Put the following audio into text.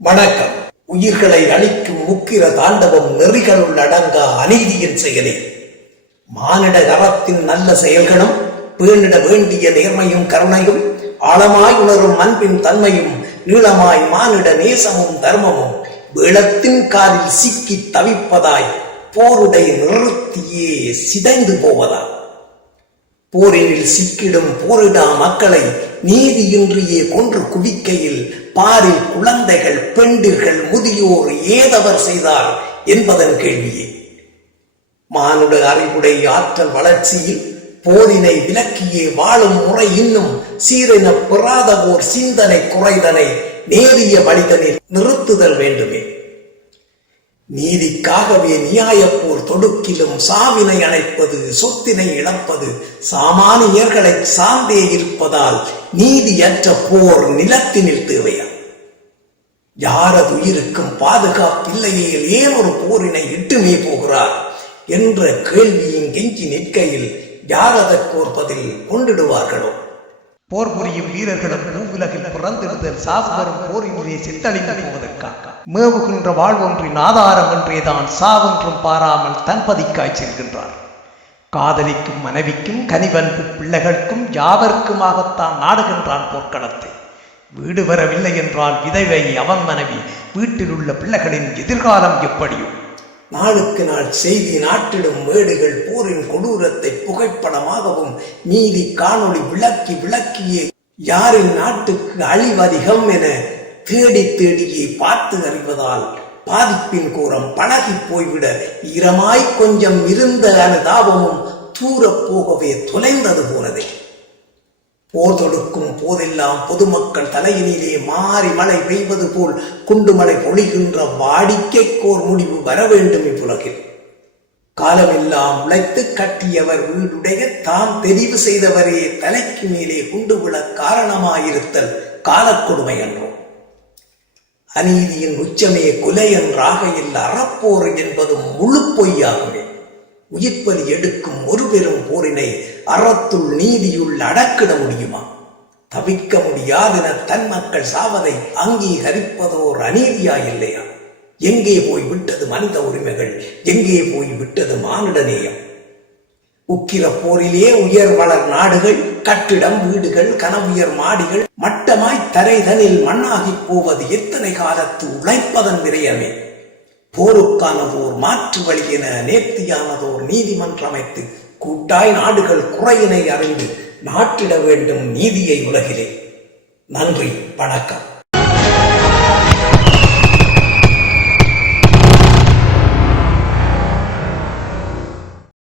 வணக்கம். உயிர்களை அழிக்கும் முக்கிர தாண்டவம் நெறிகளுள் அடங்கா அநீதியின் செயலே. மானிட கரத்தின் நல்ல செயல்களும் பேணிட வேண்டிய நேர்மையும் கருணையும் ஆழமாய் உணரும் அன்பின் தன்மையும் நீளமாய் மானிட நேசமும் தர்மமும் வேளத்தின் காலில் சிக்கி தவிப்பதாய் போருடை நிறுத்தியே சிதைந்து போவதா போரினில் சிக்கிடும் போரிடா மக்களை நீதியின்றியே கொன்று குவிக்கையில் பாரில் குழந்தைகள் பெண்டிர்கள் முதியோர் ஏதவர் செய்தார் என்பதன் கேள்வியே. மானுட அறிவுடை ஆற்றல் வளர்ச்சியில் போரினை விலக்கியே வாழும் முறை இன்னும் சீரென பெறாத ஓர் சிந்தனை குறைதனை நேரிய வழிதனில் நிறுத்துதல் வேண்டுமே. நீதிக்காகவே நியாயப்போர் தொடுக்கிலும் சாவினை அணைப்பது சொத்தினை இழப்பது சாமானியர்களை சார்ந்தே இருப்பதால் நீதியற்ற போர் நிலத்தினில் தேவையா யாரது உயிருக்கும் பாதுகாப்பில்லையே ஏன் ஒரு போரினை இட்டுமே போகிறார் என்ற கேள்வியின் கெஞ்சி நிற்கையில் யார் பதில் கொண்டிடுவார்களோ? போர் புரியும் வீரர்களும் பூவுலகில் பிறந்திருந்த சாவு வரும் போரினுடைய சித்தழிந்து போவதற்காக. மேவுகின்ற வாழ்வொன்றின் ஆதாரம் என்றேதான் சாவொன்றும் பாராமல் தன்பதிக்காய் செல்கின்றார். காதலிக்கும் மனைவிக்கும் கனிவன்பு பிள்ளைகளுக்கும் யாவர்க்குமாகத்தான் நாடுகின்றான் போர்க்களத்தை. வீடு வரவில்லை என்றால் விதைவை அவன் மனைவி வீட்டில் உள்ள பிள்ளைகளின் எதிர்காலம் எப்படியும் நாளுக்கு நாள் செய்தி நாட்டிடும் மேடுகள் போரின் கொடூரத்தை புகைப்படமாகவும் நீதி காணொளி விளக்கி விளக்கியே யாரின் நாட்டுக்கு அழிவதிகம் என தேடி தேடியே பார்த்து அறிவதால் பாதிப்பின் கூறம் பழகி போய்விட ஈரமாய் கொஞ்சம் இருந்த அனுதாபமும் தூரப் போகவே தொலைந்தது போனதே போர் தொடுக்கும் போதெல்லாம் பொதுமக்கள் தலையினிலே மாறி மழை பெய்வது போல் குண்டுமலை பொழிகின்ற வாடிக்கைக்கோர் முடிவு வர வேண்டும் இவ்வுலகில். காலமெல்லாம் உழைத்து கட்டியவர் வீடுடைய தாம் தெரிவு செய்தவரே தலைக்கு மேலே குண்டு விழ காரணமாயிருத்தல் காலக்கொடுமை என்றோம் அநீதியின் உச்சமே கொலை என்றாகையில் அறப்போர் என்பது முழு பொய்யாகவே. உயிர்ப்பலி எடுக்கும் ஒரு பெரும் போரினை அறத்துள் நீதியுள் அடக்கிட முடியுமா? தவிக்க முடியாதென தன் மக்கள் சாவதை அங்கீகரிப்பதோர் அநீதியா இல்லையா? எங்கே போய் விட்டது மனித உரிமைகள்? எங்கே போய் விட்டது மானுட நேயம்? உக்கிர போரிலே உயர் வளர் நாடுகள் கட்டிடம் வீடுகள் கனவுயர் மாடிகள் மட்டமாய் தரைதனில் மண்ணாகி போவது எத்தனை காலத்து உழைப்பதன் விரயமே? போருக்கானதோர் மாற்று வழி என நேர்த்தியானதோர் நீதிமன்றம் அமைத்து கூட்டாய் நாடுகள் குறையினை அறிந்து நாட்டிட வேண்டும் நீதியை உலகிலே. நன்றி வணக்கம்.